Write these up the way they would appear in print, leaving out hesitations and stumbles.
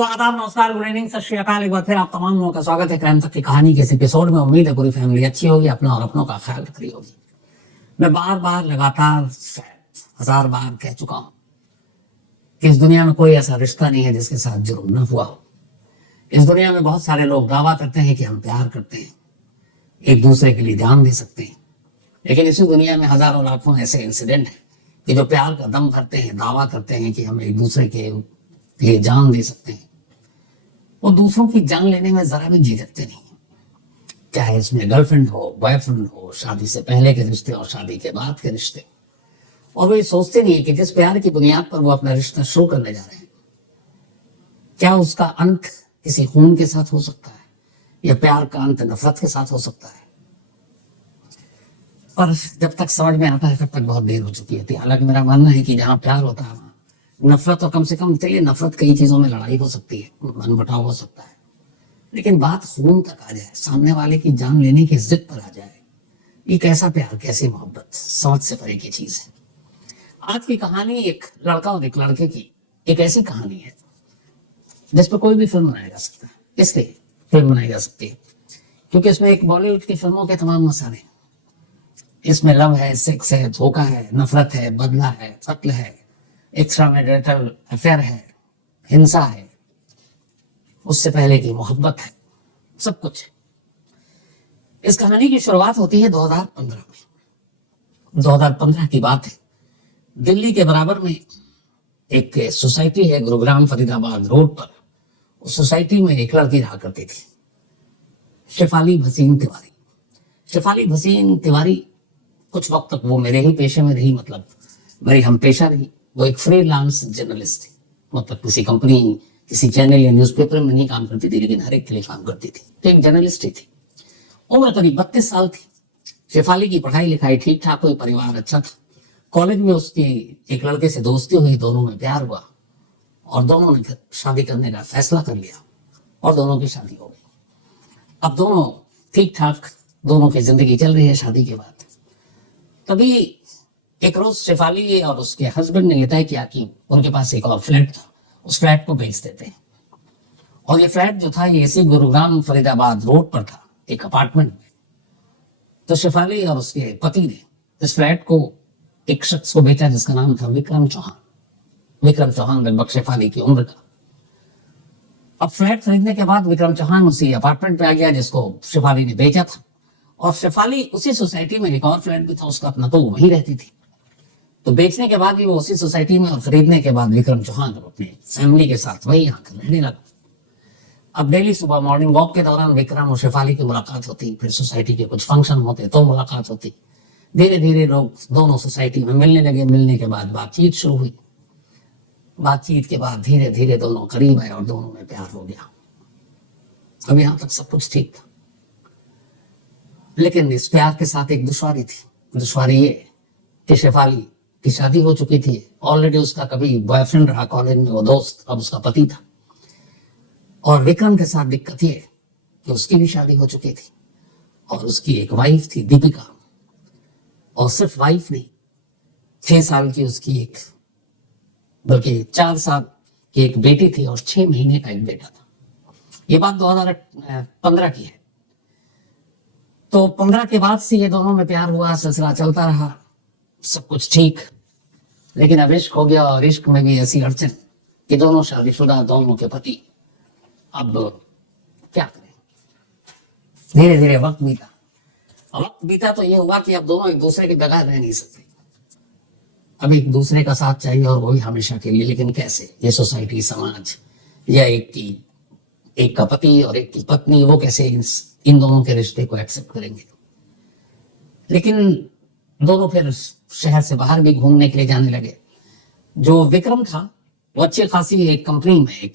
तो आदाब, नमस्कार, गुड इवनिंग, सत श्री अकाल। एक बार फिर आप तमाम लोगों का स्वागत है क्राइम तक की कहानी के इस एपिसोड में। उम्मीद है पूरी फैमिली अच्छी होगी, अपना और अपनों का ख्याल रख रही होगी। मैं बार बार लगातार 1000 बार कह चुका हूं कि इस दुनिया में कोई ऐसा रिश्ता नहीं है जिसके साथ जुर्म न हुआ हो। इस दुनिया में बहुत सारे लोग दावा करते हैं कि हम प्यार करते हैं, एक दूसरे के लिए जान दे सकते हैं, लेकिन इसी दुनिया में हजारों लाखों ऐसे इंसिडेंट हैं कि जो प्यार का दम भरते हैं, दावा करते हैं कि हम एक दूसरे के लिए जान दे सकते हैं। वो दूसरों की जान लेने में जरा भी झिझकते नहीं, चाहे इसमें गर्लफ्रेंड हो, बॉयफ्रेंड हो, शादी से पहले के रिश्ते और शादी के बाद के रिश्ते। और वो ये सोचते नहीं है कि जिस प्यार की बुनियाद पर वो अपना रिश्ता शुरू करने जा रहे हैं, क्या उसका अंत किसी खून के साथ हो सकता है या प्यार का अंत नफरत के साथ हो सकता है। पर जब तक समझ में आता है तब तक बहुत देर हो चुकी है। हालांकि मेरा मानना है कि जहां प्यार होता है नफरत, और कम से कम चलिए नफरत कई चीजों में लड़ाई हो सकती है, मनमुटाव हो सकता है, लेकिन बात खून तक आ जाए, सामने वाले की जान लेने की जिद पर आ जाए, ये कैसा प्यार, कैसी मोहब्बत, समझ से परे की चीज है। आज की कहानी एक लड़का और एक लड़के की एक ऐसी कहानी है जिस पर कोई भी फिल्म बनाया जा सकता है। इसलिए फिल्म बनाई जा सकती है क्योंकि इसमें एक बॉलीवुड की फिल्मों के तमाम मसाले हैं। इसमें लव है, सेक्स है, धोखा है, नफरत है, बदला है, कत्ल है, एक्स्ट्रा मैरिटल अफेयर है, हिंसा है, उससे पहले की मोहब्बत है, सब कुछ है। इस कहानी की शुरुआत होती है 2015 में। 2015 की बात है। दिल्ली के बराबर में एक सोसाइटी है, गुरुग्राम फरीदाबाद रोड पर। उस सोसाइटी में एक लड़की रहा करती थी, शेफाली भसीन तिवारी। शेफाली भसीन तिवारी कुछ वक्त तक वो मेरे ही पेशे में रही, मतलब मेरी हम पेशा रही। वो एक फ्रीलांस जर्नलिस्ट थी, मतलब किसी कंपनी, किसी चैनल या न्यूज़पेपर में नहीं काम करती थी, लेकिन हर एक के लिए काम करती थी। तो एक जर्नलिस्ट ही थी। उम्र करीब 32 साल थी। शेफाली की पढ़ाई लिखाई ठीक ठाक हुई, परिवार अच्छा था। कॉलेज में उसकी एक लड़के से दोस्ती हुई, दोनों में प्यार हुआ और दोनों ने शादी करने का फैसला कर लिया और दोनों की शादी हो गई। अब दोनों ठीक ठाक, दोनों की जिंदगी चल रही है। शादी के बाद तभी एक रोज शेफाली और उसके हस्बैंड ने तय किया कि उनके पास एक और फ्लैट था, उस फ्लैट को बेच देते हैं। और ये फ्लैट जो था ये इसी गुरुग्राम फरीदाबाद रोड पर था, एक अपार्टमेंट में। तो शेफाली और उसके पति ने इस फ्लैट को एक शख्स को बेचा जिसका नाम था विक्रम चौहान। विक्रम चौहान लगभग शेफाली की उम्र का। अब फ्लैट खरीदने के बाद विक्रम चौहान उसी अपार्टमेंट पे आ गया जिसको शेफाली ने बेचा था। और शेफाली उसी सोसाइटी में एक और फ्लैट भी था उसका अपना, तो वहीं रहती थी। तो बेचने के बाद भी वो उसी सोसाइटी में, और खरीदने के बाद विक्रम चौहान अपनी फैमिली के साथ वही आकर रहने लगा। अब डेली सुबह मॉर्निंग वॉक के दौरान विक्रम और शेफाली की मुलाकात होती, फिर सोसाइटी के कुछ फंक्शन होते तो मुलाकात होती। धीरे धीरे लोग दोनों सोसाइटी में मिलने लगे। मिलने के बाद बातचीत शुरू हुई। बातचीत के बाद धीरे धीरे दोनों करीब आए और दोनों में प्यार हो गया। अब यहां तक सब कुछ ठीक था, लेकिन इस प्यार के साथ एक दुश्वारी थी। दुश्वारी ये कि शेफाली की शादी हो चुकी थी, ऑलरेडी उसका कभी बॉयफ्रेंड रहा कॉलेज में, वो दोस्त अब उसका पति था। और विक्रम के साथ दिक्कत ये कि उसकी भी शादी हो चुकी थी और उसकी एक वाइफ थी दीपिका। और सिर्फ वाइफ नहीं, 6 साल की उसकी एक, बल्कि 4 साल की एक बेटी थी और 6 महीने का एक बेटा था। ये बात 2015 की है। तो 15 के बाद से ये दोनों में प्यार हुआ, सिलसिला चलता रहा, सब कुछ ठीक। लेकिन अब इश्क हो गया, और इश्क में भी ऐसी अड़चन कि दोनों शादीशुदा, दोनों के पति। अब क्या करें? धीरे धीरे वक्त बीता। वक्त बीता तो ये हुआ कि अब दोनों एक दूसरे के बगैर रह नहीं सकते। अब एक दूसरे का साथ चाहिए, और वो भी हमेशा के लिए। लेकिन कैसे? ये सोसाइटी, समाज, या एक का पति और एक की पत्नी, वो कैसे इन दोनों के रिश्ते को एक्सेप्ट करेंगे? लेकिन दोनों फिर शहर से बाहर भी घूमने के लिए जाने लगे। जो विक्रम था वो अच्छी खासी एक कंपनी में, एक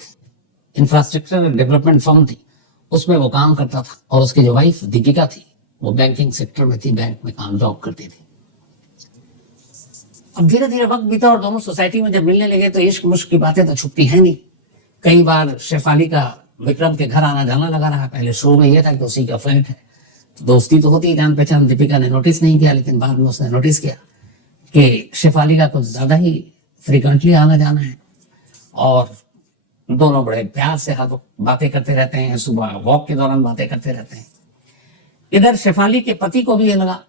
इंफ्रास्ट्रक्चर डेवलपमेंट फर्म थी, उसमें वो काम करता था। और उसकी जो वाइफ दीपिका थी वो बैंकिंग सेक्टर में थी, बैंक में काम जॉब करती थी। अब धीरे धीरे वक्त बीता और दोनों सोसाइटी में जब मिलने लगे तो इश्क मुश्क की बातें तो छुपती है नहीं। कई बार शेफाली का विक्रम के घर आना जाना लगा रहा। पहले शुरू में यह था कि उसी का फ्लैट है, तो दोस्ती तो होती है, जान पहचान। दीपिका ने नोटिस नहीं किया, लेकिन बाद में उसने नोटिस किया कि शेफाली का कुछ ज्यादा ही फ्रीक्वेंटली आना जाना है। और दोनों बड़े प्यार से हर वक्त बातें करते रहते हैं, सुबह वॉक के दौरान बातें करते रहते हैं। इधर शेफाली के पति को भी ये लगा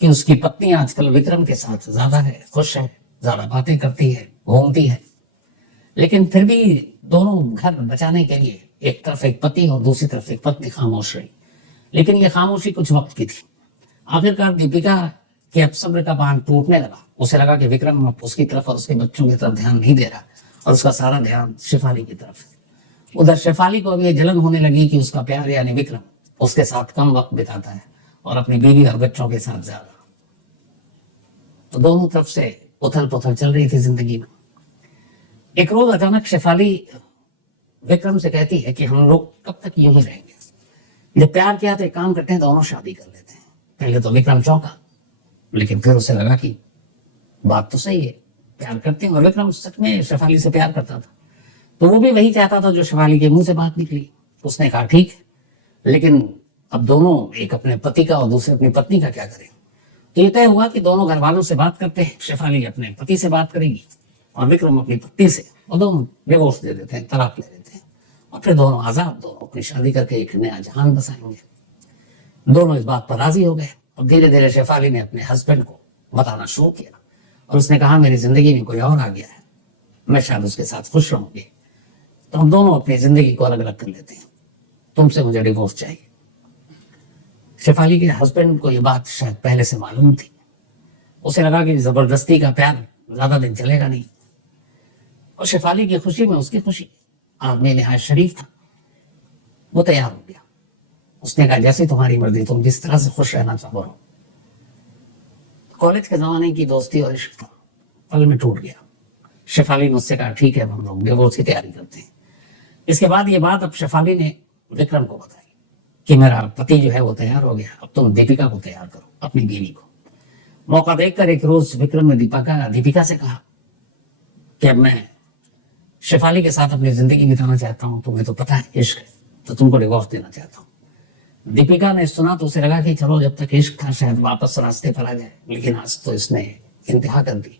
कि उसकी पत्नी आजकल विक्रम के साथ ज्यादा है, खुश है, ज्यादा बातें करती है, घूमती है। लेकिन फिर भी दोनों घर बचाने के लिए एक तरफ एक पति और दूसरी तरफ एक पत्नी खामोश रही। लेकिन ये खामोशी कुछ वक्त की थी। आखिरकार दीपिका के अब सब्र का बांध टूटने लगा। उसे लगा कि विक्रम अब उसकी तरफ और उसके बच्चों की तरफ ध्यान नहीं दे रहा और उसका सारा ध्यान शेफाली की तरफ है। उधर शेफाली को अब ये जलन होने लगी कि उसका प्यार यानी विक्रम उसके साथ कम वक्त बिताता है और अपनी बीवी और बच्चों के साथ ज्यादा। तो दोनों तरफ से उथल पुथल चल रही थी जिंदगी में। एक रोज अचानक शेफाली विक्रम से कहती है कि हम लोग कब तक यूं ही रहेंगे। जब प्यार किया तो एक काम करते हैं, दोनों शादी कर लेते हैं। पहले तो विक्रम चौंका, लेकिन फिर उसे लगा कि बात तो सही है, प्यार करते हैं। और विक्रम सच में शेफाली से प्यार करता था, तो वो भी वही चाहता था जो शेफाली के मुंह से बात निकली। उसने कहा ठीक है, लेकिन अब दोनों, एक अपने पति का और दूसरे अपनी पत्नी का क्या करें। तो ये तय हुआ कि दोनों घर वालों से बात करते हैं। शेफाली अपने पति से बात करेगी और विक्रम अपनी पत्नी से, और दोनों डिवोर्स दे देते हैं, तलाक ले लेते हैं। और फिर दोनों आजाद, दोनों अपनी शादी करके एक नया जहान बसाएंगे। दोनों इस बात पर राजी हो गए। अब धीरे धीरे शेफाली ने अपने हस्बैंड को बताना शुरू किया और उसने कहा मेरी जिंदगी में कोई और आ गया है, मैं शायद उसके साथ खुश रहूंगी, तो हम दोनों अपनी जिंदगी को अलग अलग कर लेते हैं, तुमसे मुझे डिवोर्स चाहिए। शेफाली के हस्बैंड को यह बात शायद पहले से मालूम थी। उसे लगा कि जबरदस्ती का प्यार ज्यादा दिन चलेगा नहीं। और शेफाली की खुशी में उसकी खुशी। आदमी निहायत शरीफ था, वो तैयार हो गया। उसने कहा जैसे तुम्हारी मर्जी, तुम जिस तरह से खुश रहना चाहो रहो। कॉलेज के जमाने की दोस्ती और इश्क था, पल में टूट गया। शेफाली ने उससे कहा ठीक है, हम लोग डिवोर्स की तैयारी करते हैं। इसके बाद ये बात अब शेफाली ने विक्रम को बताई कि मेरा पति जो है वो तैयार हो गया, अब तुम दीपिका को तैयार करो, अपनी बीवी को। मौका देखकर एक रोज विक्रम ने दीपिका से कहा कि अब मैं शेफाली के साथ अपनी जिंदगी बिताना चाहता हूं, तुम्हें तो पता है इश्क है, तो तुमको डिवोर्स देना चाहता हूं। दीपिका ने सुना तो उसे लगा कि चलो जब तक इश्क था शायद वापस रास्ते पर आ जाए, लेकिन आज तो इसने इंतहा कर दी।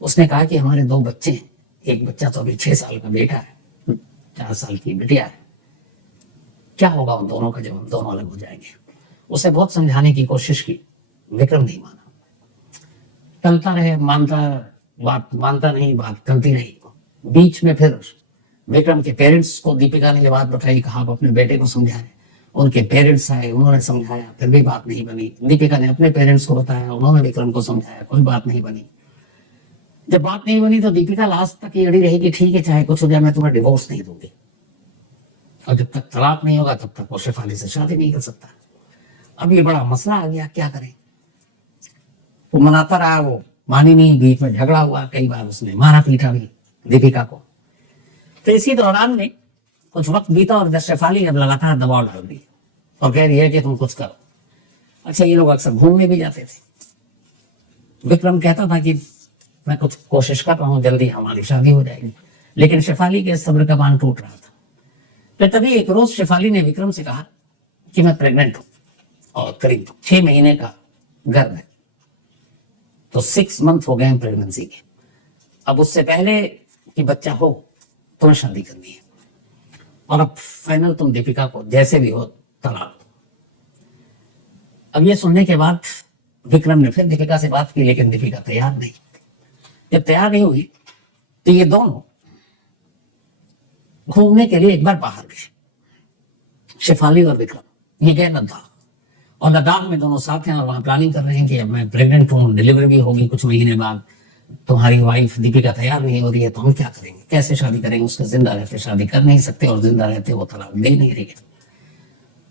उसने कहा कि हमारे 2 बच्चे हैं, एक बच्चा तो अभी 6 साल का बेटा है, 4 साल की बिटिया है, क्या होगा उन दोनों का जब हम दोनों अलग हो जाएंगे। उसे बहुत समझाने की कोशिश की, विक्रम नहीं माना, टलता रहे, मानता नहीं, बात टलती रही। बीच में फिर विक्रम के पेरेंट्स को दीपिका ने ये बात बताई, कहा आप अपने बेटे को समझाएं। उनके पेरेंट्स आए, उन्होंने समझाया, फिर भी बात नहीं बनी। दीपिका ने अपने पेरेंट्स को बताया, उन्होंने विक्रम को समझाया, कोई बात नहीं बनी। जब बात नहीं बनी तो दीपिका लास्ट तक ये अड़ी रही कि ठीक है, चाहे कुछ हो जाए, मैं तुम्हें डिवोर्स नहीं दूंगी। और जब तक तलाक नहीं होगा तब तक वो शेफाली से शादी नहीं कर सकता। अब ये बड़ा मसला आ गया, क्या करें। वो मनाता रहा, वो मानी नहीं, बीच में झगड़ा हुआ, कई बार उसने मारा पीटा भी दीपिका को। तो इसी दौरान में कुछ वक्त बीता और शेफाली अब लगातार दबाव डाल दी और कह रही है कि तुम कुछ करो। अच्छा, ये लोग अक्सर घूमने भी जाते थे। विक्रम कहता था कि मैं कुछ कोशिश कर रहा हूं, जल्दी हमारी शादी हो जाएगी, लेकिन शेफाली के सब्र का बांध टूट रहा था। फिर तभी एक रोज शेफाली ने विक्रम से कहा कि मैं प्रेग्नेंट हूं और करीब 6 महीने का गर्भ है, तो 6 मंथ हो गए हैं प्रेगनेंसी के। अब उससे पहले कि बच्चा हो तुम्हें शादी करनी है, और अब फाइनल तुम दीपिका को जैसे भी हो तलाक दो। अब ये सुनने के बाद विक्रम ने फिर दीपिका से बात की, लेकिन दीपिका तैयार नहीं। जब तैयार नहीं हुई तो ये दोनों घूमने के लिए एक बार बाहर गए, शेफाली और विक्रम। ये गए लद्दाख, और लद्दाख में दोनों साथ हैं और वहां प्लानिंग कर रहे हैं कि अब मैं प्रेग्नेंट हूं, डिलीवरी भी होगी कुछ महीने बाद, तुम्हारी वाइफ दीपिका तैयार नहीं हो रही है, तो हम क्या करेंगे, कैसे शादी करेंगे। उसके जिंदा रहते शादी कर नहीं सकते और जिंदा रहते वो तलाक दे नहीं रही है।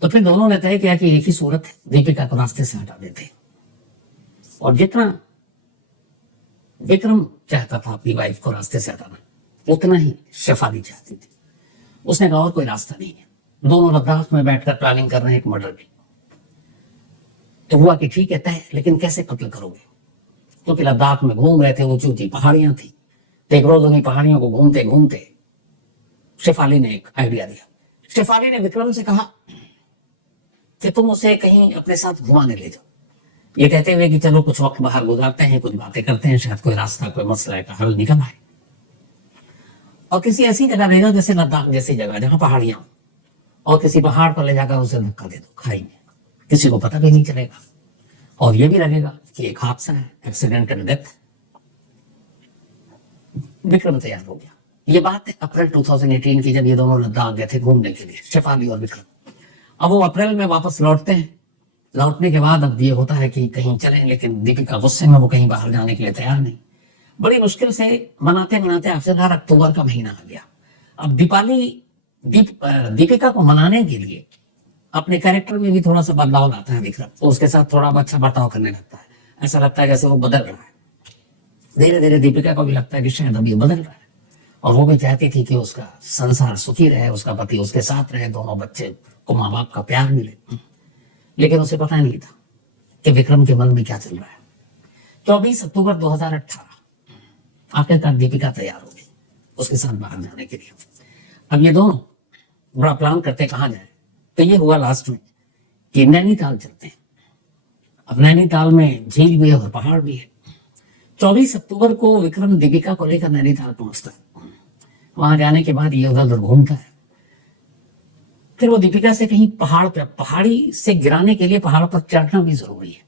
तो फिर दोनों ने तय किया कि एक ही सूरत है, दीपिका को रास्ते से हटा देते। और जितना विक्रम चाहता था अपनी वाइफ को रास्ते से हटाना, उतना ही शेफाली चाहती थी। उसने कहा और कोई रास्ता नहीं है। दोनों लद्दाख में बैठकर प्लानिंग कर रहे हैं एक मर्डर की। तो हुआ कि ठीक है तय, लेकिन कैसे कत्ल करोगे, क्योंकि लद्दाख में घूम रहे थे, ऊंची ऊंची पहाड़ियां थी। तो एक रोज उन्हीं पहाड़ियों को घूमते घूमते शेफाली ने एक आइडिया दिया। शेफाली ने विक्रम से कहा कि तुम उसे कहीं अपने साथ घुमाने ले जाओ, ये कहते हुए कि चलो कुछ वक्त बाहर गुजारते हैं, कुछ बातें करते हैं, शायद कोई रास्ता, कोई मसला का हल निकल आए। और किसी ऐसी जगह देगा जैसे लद्दाख जैसी जगह जहां पहाड़ियां, और किसी पहाड़ पर ले जाकर उसे धक्का दे दो खाई में, किसी को पता भी नहीं चलेगा, और ये भी लगेगा कि एक हादसा है, एक्सीडेंट एंड डेथ। विक्रम तैयार हो गया। ये बात है अप्रैल 2018 की, जब ये दोनों लद्दाख गए थे घूमने के लिए, शेफाली और विक्रम। अब वो अप्रैल में वापस लौटते हैं। लौटने के बाद अब ये होता है कि कहीं चलें, लेकिन दीपिका गुस्से में, वो कहीं बाहर जाने के लिए तैयार नहीं। बड़ी मुश्किल से मनाते मनाते आखिरकार अक्टूबर का महीना आ गया। अब दीपिका को मनाने के लिए अपने कैरेक्टर में भी थोड़ा सा बदलाव लाता है विक्रम, तो उसके साथ थोड़ा अच्छा बर्ताव करने लगता है। ऐसा लगता है जैसे वो बदल रहा है। धीरे धीरे दीपिका को भी लगता है कि शायद अब ये बदल रहा है, और वो भी चाहती थी कि उसका संसार सुखी रहे, उसका पति उसके साथ रहे, दोनों बच्चे को माँ बाप का प्यार मिले। लेकिन उसे पता नहीं था कि विक्रम के मन में क्या चल रहा है। 24 अक्टूबर 2018 आखिरकार दीपिका तैयार हो गई उसके साथ बाहर जाने के लिए। अब ये दोनों बड़ा प्लान करते कहाँ जाए, तो ये हुआ लास्ट में कि नैनीताल चलते हैं। अब नैनीताल में झील भी है और पहाड़ भी है। 24 अक्टूबर को विक्रम दीपिका को लेकर नैनीताल पहुंचता है। वहां जाने के बाद ये उधर उधर घूमता है। फिर वो दीपिका से कहीं पहाड़ पे, पहाड़ी से गिराने के लिए पहाड़ पर चढ़ना भी जरूरी है।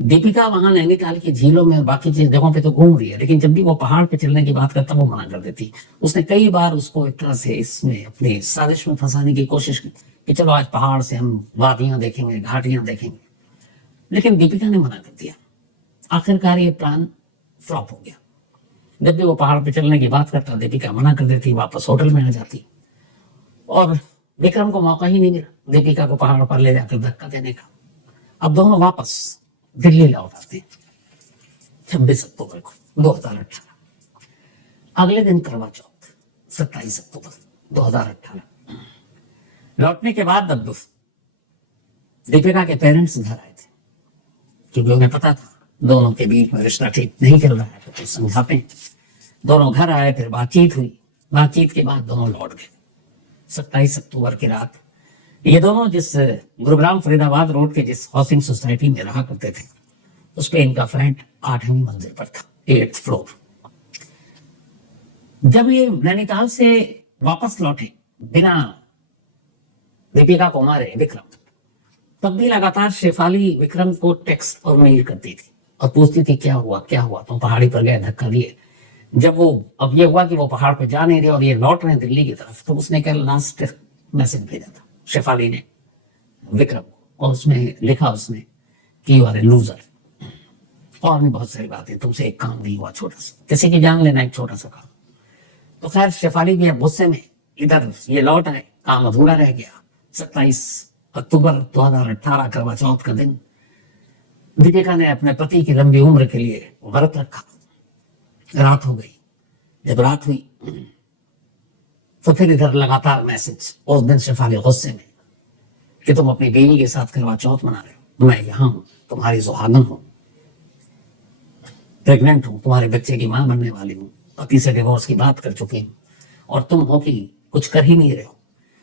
दीपिका वहां नैनीताल की झीलों में बाकी जगहों पे तो घूम रही है, लेकिन जब भी वो पहाड़ पे चलने की बात करता वो मना कर देती। उसने कई बार उसको एक तरह से इसमें अपनी साजिश में फंसाने की कोशिश की कि चलो आज पहाड़ से हम वादियां देखेंगे, घाटियां देखेंगे, लेकिन दीपिका ने मना कर दिया। आखिरकार ये प्लान फ्लॉप हो गया। जब भी वो पहाड़ पे चलने की बात करता दीपिका मना कर देती, वापस होटल में आ जाती, और विक्रम को मौका ही नहीं मिला दीपिका को पहाड़ पर ले जाकर धक्का देने का। अब दोनों वापस दिल्ली लौट आते हैं 26 अक्टूबर को 2018। अगले दिन करवा चौथ 27 अक्टूबर 2018। लौटने के बाद अब दीपिका के पेरेंट्स घर आए थे, क्योंकि उन्हें पता था दोनों के बीच में रिश्ता ठीक नहीं चल रहा है, तो कुछ समझाते हैं। दोनों घर आए, फिर बातचीत हुई। बातचीत के बाद दोनों लौट गए। 27 अक्टूबर की रात ये दोनों जिस गुरुग्राम फरीदाबाद रोड के जिस हाउसिंग सोसाइटी में रहा करते थे, उस पे इनका फ्लैट 8वीं मंजिल पर था, 8th फ्लोर। जब ये नैनीताल से वापस लौटे बिना दीपिका को मारे विक्रम, तब भी लगातार शेफाली विक्रम को टेक्स्ट और मेल करती थी और पूछती थी क्या हुआ तुम पहाड़ी पर गए, धक्का दिए। जब वो अब ये हुआ कि वो पहाड़ पे जा नहीं रहे और ये लौट रहे दिल्ली की तरफ, तो उसने कल लास्ट मैसेज भेजा था शेफाली ने विक्रम को, और उसमें लिखा उसने कि यू आर ए लूजर, और भी बहुत सारी बातें, तुमसे एक काम नहीं हुआ छोटा सा, किसी की जान लेना एक छोटा सा काम। तो खैर शेफाली भी अब गुस्से में इधर ये लौट आए, काम अधूरा रह गया। 27 अक्टूबर 2018 करवा चौथ का दिन दीपिका ने अपने पति की लंबी उम्र के लिए व्रत रखा। रात हो गई। जब रात हुई तो फिर इधर लगातार मैसेज। उस दिन शेफाली गुस्से में कि तुम अपनी बीवी के साथ करवा चौथ मना रहे हो, मैं यहां हूं, तुम्हारी सुहागन हूं, प्रेग्नेंट हूं, तुम्हारे बच्चे की मां बनने वाली हूं, पति से डिवोर्स की बात कर चुकी हूं, और तुम हो कि कुछ कर ही नहीं रहे हो।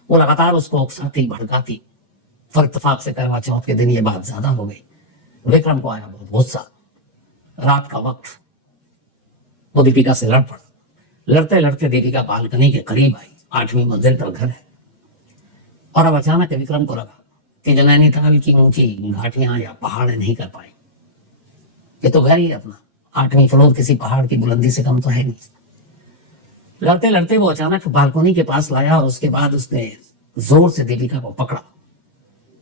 वो लगातार उसको उकसाती भड़काती। फिर इत्तेफाक से करवा चौथ के दिन ये बात ज्यादा हो गई। विक्रम को आया बहुत गुस्सा। रात का वक्त वो दीपिका से लड़ पड़ा। लड़ते लड़ते दीपिका बालकनी के करीब आई। 8वीं मंजिल पर घर है, और अब अचानक विक्रम को लगा कि जो नैनीताल की ऊंची घाटियां या पहाड़ नहीं कर पाई, ये तो घर ही अपना 8वीं फ्लोर किसी पहाड़ की बुलंदी से कम तो है नहीं। लड़ते लड़ते वो अचानक बालकनी के पास लाया, और उसके बाद उसने जोर से दीपिका को पकड़ा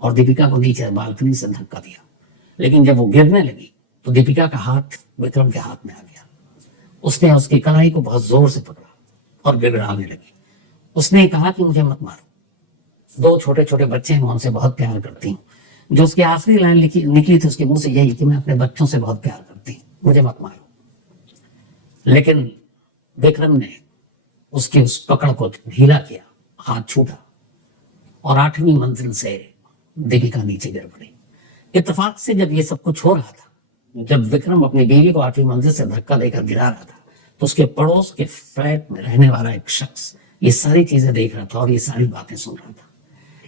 और दीपिका को नीचे बालकनी से धक्का दिया। लेकिन जब वो गिरने लगी तो दीपिका का हाथ विक्रम के हाथ में आ गया। उसने उसकी कलाई को बहुत जोर से पकड़ा और गिड़गिड़ाने लगी। उसने कहा कि मुझे मत मारो, 2 छोटे छोटे बच्चे हैं, मैं उनसे बहुत प्यार करती हूँ। जो उसकी आखिरी लाइन निकली थी उसके मुंह से यही कि मैं अपने बच्चों से बहुत प्यार करती हूँ, मुझे मत मारो। लेकिन विक्रम ने उसकी उस पकड़ को ढीला किया, हाथ छूटा, और 8वीं मंजिल से दीपिका नीचे गिर पड़ी। इत्तेफाक से जब ये सब कुछ हो रहा था, जब विक्रम अपनी बीवी को 8वीं मंजिल से धक्का देकर गिरा रहा था, तो उसके पड़ोस के फ्लैट में रहने वाला एक शख्स ये सारी चीजें देख रहा था और ये सारी बातें सुन रहा था।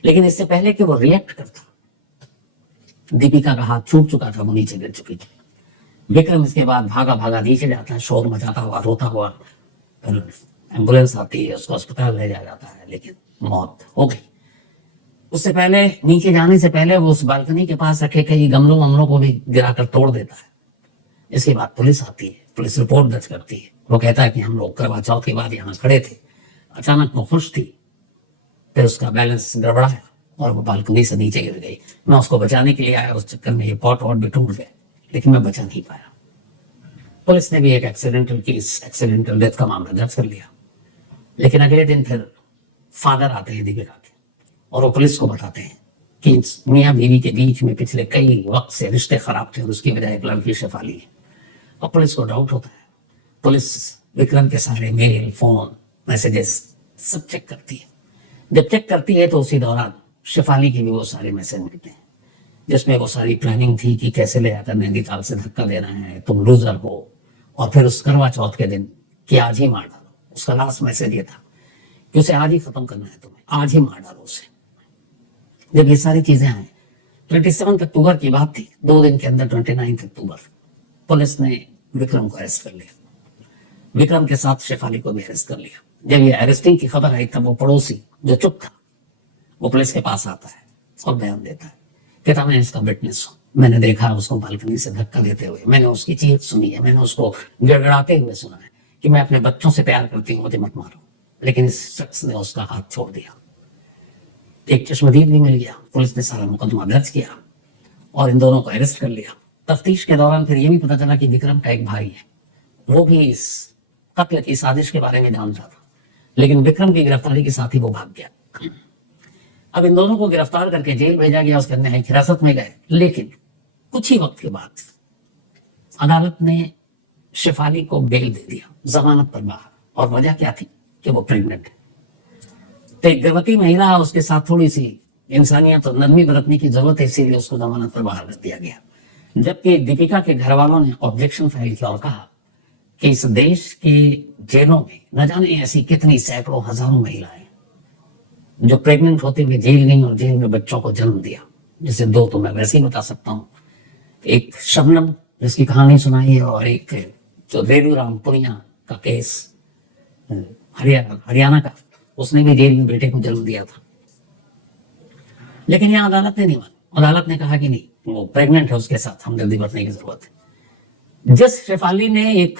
लेकिन इससे पहले कि वो रिएक्ट करता, दीपिका का हाथ छूट चुका था, वो नीचे गिर चुकी थी। विक्रम इसके बाद भागा भागा नीचे जाता है, शोर मचाता हुआ, रोता हुआ, फिर एम्बुलेंस आती है, उसको अस्पताल ले जाया जाता है, लेकिन मौत हो गई। उससे पहले, नीचे जाने से पहले वो उस बालकनी के पास रखे कई गमलों वमलों को भी गिराकर तोड़ देता है। इसके बाद पुलिस आती है, पुलिस रिपोर्ट दर्ज करती है। वो कहता है कि हम लोग करवा चौथ के बाद यहाँ खड़े थे, अचानक वो खुश थी, फिर उसका बैलेंस गड़बड़ाया और वो बालकनी से नीचे गिर गई। मैं उसको बचाने के लिए आया, उस चक्कर में ये पॉट वॉट भी टूट गए, लेकिन मैं बचा नहीं पाया। पुलिस ने भी एक एक्सीडेंटल डेथ का मामला दर्ज कर लिया। लेकिन अगले दिन फिर फादर आते हैं दीपिका के, और वो पुलिस को बताते हैं कि मियाँ बीवी के बीच में पिछले कई वक्त से रिश्ते खराब थे और उसकी वजह एक लड़की शेफाली है। और पुलिस को डाउट होता है। पुलिस विक्रम के सारे मेल, फोन, मैसेजेस सब चेक करती है। जब चेक करती है तो उसी दौरान शेफाली के भी वो सारे मैसेज मिलते हैं, जिसमें वो सारी प्लानिंग थी कि कैसे ले आकर नैनीताल से धक्का देना है, तुम लूजर हो, और फिर उस करवा चौथ के दिन कि आज ही मार डालो। उसका लास्ट मैसेज ये था कि उसे आज ही खत्म करना है, तुम्हें आज ही मार डालो उसे। जब ये सारी चीजें आई, 27 अक्टूबर की बात थी, 2 दिन के अंदर 29 अक्टूबर पुलिस ने विक्रम को अरेस्ट कर लिया। विक्रम के साथ शेफाली को भी अरेस्ट कर लिया। जब ये अरेस्टिंग की खबर आई तब वो पड़ोसी जो चुप था, वो पुलिस के पास आता है और बयान देता है, कहता मैं इसका विटनेस हूं, मैंने देखा उसको बालकनी से धक्का देते हुए, मैंने उसकी चीख सुनी है, मैंने उसको गिड़गिड़ाते हुए सुना है कि मैं अपने बच्चों से प्यार करती हूँ, मुझे मत मारो। लेकिन इस शख्स ने उसका हाथ छोड़ दिया। एक चश्मदीद भी मिल गया। पुलिस ने सारा मुकदमा दर्ज किया और इन दोनों को अरेस्ट कर लिया। तफ्तीश के दौरान फिर ये भी पता चला कि विक्रम का एक भाई है, वो भी इस कत्ल की साजिश के बारे में जानता था, लेकिन विक्रम की गिरफ्तारी के साथ ही वो भाग गया। अब इन दोनों को गिरफ्तार करके जेल भेजा गया, उसके न्यायिक हिरासत में गए। लेकिन कुछ ही वक्त के बाद अदालत ने शेफाली को बेल दे दिया, जमानत पर बाहर। और वजह क्या थी कि वो प्रेग्नेंट है। तो एक गर्भवती महिला, उसके साथ थोड़ी सी इंसानियत और नरमी बरतने की जरूरत है, इसीलिए उसको जमानत पर बाहर कर दिया गया। जबकि दीपिका के घर वालों ने ऑब्जेक्शन फाइल किया और कहा कि इस देश के जेलों में न जाने ऐसी कितनी सैकड़ों हजारों महिलाएं जो प्रेग्नेंट होते हुए जेल गई और जेल में बच्चों को जन्म दिया। जैसे 2 तो मैं वैसे ही बता सकता हूँ, एक शबनम जिसकी कहानी सुनाई है, और एक जो रेणुराम पुनिया का केस हरियाणा का, उसने भी जेल में बेटे को जन्म दिया था। लेकिन यहाँ अदालत ने नहीं माना। अदालत ने कहा कि नहीं, वो प्रेग्नेंट है, उसके साथ हमदर्दी बरतने की जरूरत है। जिस शेफाली ने एक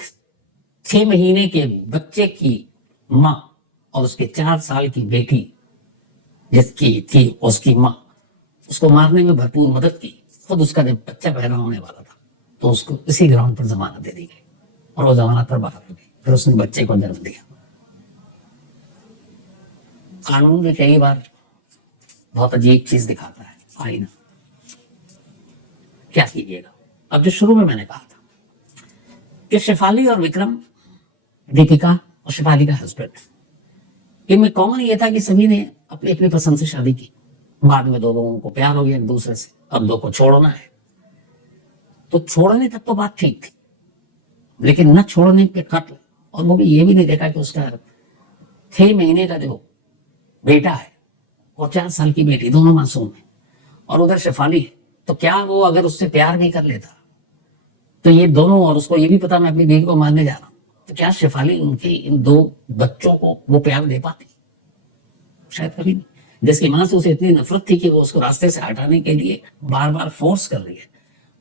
6 महीने के बच्चे की माँ और उसके 4 साल की बेटी जिसकी थी उसकी माँ, उसको मारने में भरपूर मदद की, खुद उसका जब बच्चा पैदा होने वाला था तो उसको इसी ग्राउंड पर जमानत दे दी गई और वो जमानत पर बाहर आ गई। फिर उसने बच्चे को जन्म दिया। कानून भी कई बार बहुत अजीब चीज दिखाता है, आईना। क्या कीजिएगा। अब जो शुरू में मैंने कहा था कि शेफाली और विक्रम, दीपिका और शेफाली का हस्बैंड, इनमें कॉमन ये था कि सभी ने अपनी अपनी पसंद से शादी की। बाद में 2 लोगों को प्यार हो गया एक दूसरे से, अब 2 को छोड़ना है। तो छोड़ने तक तो बात ठीक थी, लेकिन न छोड़ने पे कत्ल, और वो भी ये भी नहीं देखा कि उसका 6 महीने का जो बेटा है और 4 साल की बेटी, दोनों मासूम है, और उधर शेफाली है। तो क्या वो अगर उससे प्यार नहीं कर लेता तो ये दोनों, और उसको ये भी पता मैं अपनी बेटी को मारने जा रहा हूं, तो क्या शेफाली उनके इन 2 बच्चों को वो प्यार दे पाती? शायद कभी नहीं। जिसकी मां से उसे इतनी नफरत थी कि वो उसको रास्ते से हटाने के लिए बार बार फोर्स कर रही है,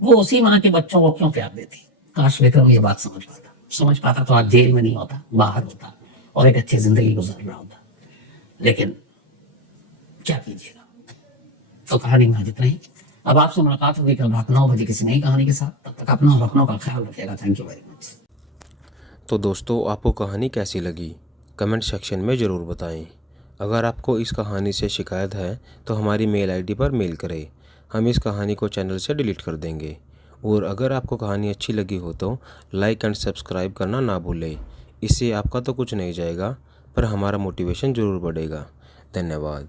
वो उसी मां के बच्चों को क्यों प्यार देती? काश विक्रम ये बात समझ पाता तो आज जेल में नहीं होता, बाहर होता और एक अच्छी जिंदगी गुजार रहा होता। लेकिन क्या कीजिएगा। तो कहानी में आज इतना ही। अब आपसे मुलाकात होगी कल रात 9 बजे किसी नई कहानी के साथ। तब तक अपना और अपनों का ख्याल रखिएगा। Thank you very much. तो दोस्तों, आपको कहानी कैसी लगी कमेंट सेक्शन में ज़रूर बताएं। अगर आपको इस कहानी से शिकायत है तो हमारी मेल आईडी पर मेल करें, हम इस कहानी को चैनल से डिलीट कर देंगे। और अगर आपको कहानी अच्छी लगी हो तो लाइक एंड सब्सक्राइब करना ना भूलें। इससे आपका तो कुछ नहीं जाएगा, पर हमारा मोटिवेशन ज़रूर बढ़ेगा। धन्यवाद।